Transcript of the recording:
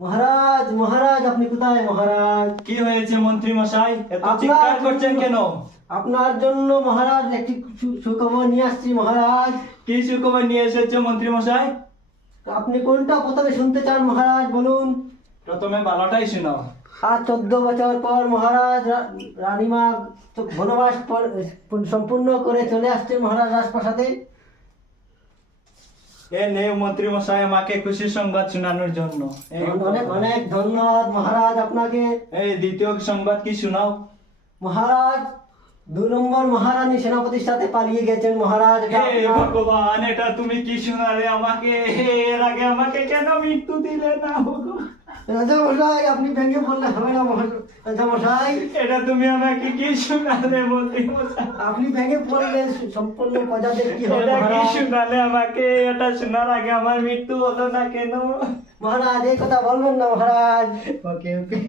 মহারাজ মহারাজ আপনি কোথায় মহারাজ? কি হয়েছে মন্ত্রী মশাই, এত আপনার চিৎকার করছেন জন্য- কেন? আপনার জন্য মহারাজ একটি সুখবর নিয়ে আসছি মহারাজ। কি সুখবর নিয়ে এসেছো মন্ত্রী মশাই? আপনি কোনটা প্রথমে শুনতে চান মহারাজ বলুন? প্রথমে ভালোটাই শোনাও। আজ 14 বছর পর মহারাজ রানীমা তো বনবাস সম্পূর্ণ করে চলে আসছে মহারাজ রাজপ্রাসাদে। এ নেই মন্ত্রী মশাই আমাকে খুশির সংবাদ শোনানোর জন্য। অনেক অনেক ধন্যবাদ মহারাজ আপনাকে। এই দ্বিতীয় সংবাদ কি শোনাও। মহারাজ 2 নম্বর মহারানী সেনাপতির সাথে পালিয়ে গেছেন মহারাজ। এটা হে আপনার- ভগবান, এটা তুমি কি শোনালে আমাকে? এর আগে আমাকে কেন মৃত্যু দিলে না ভগবান? রাজামশাই আপনি ভেঙে পড়লে হবে না রাজামশাই। এটা তুমি আমাকে কি শোনালে মন্ত্রী মশাই? আপনি ভেঙে পড়লে সম্পূর্ণ প্রজাদের কি হবে এটা কি মহারাজ? শোনালে আমাকে? এটা শোনার আগে আমার মৃত্যু হলো না কেন? মহারাজ এই কথা বলবেন না মহারাজ। ওকে ওকে।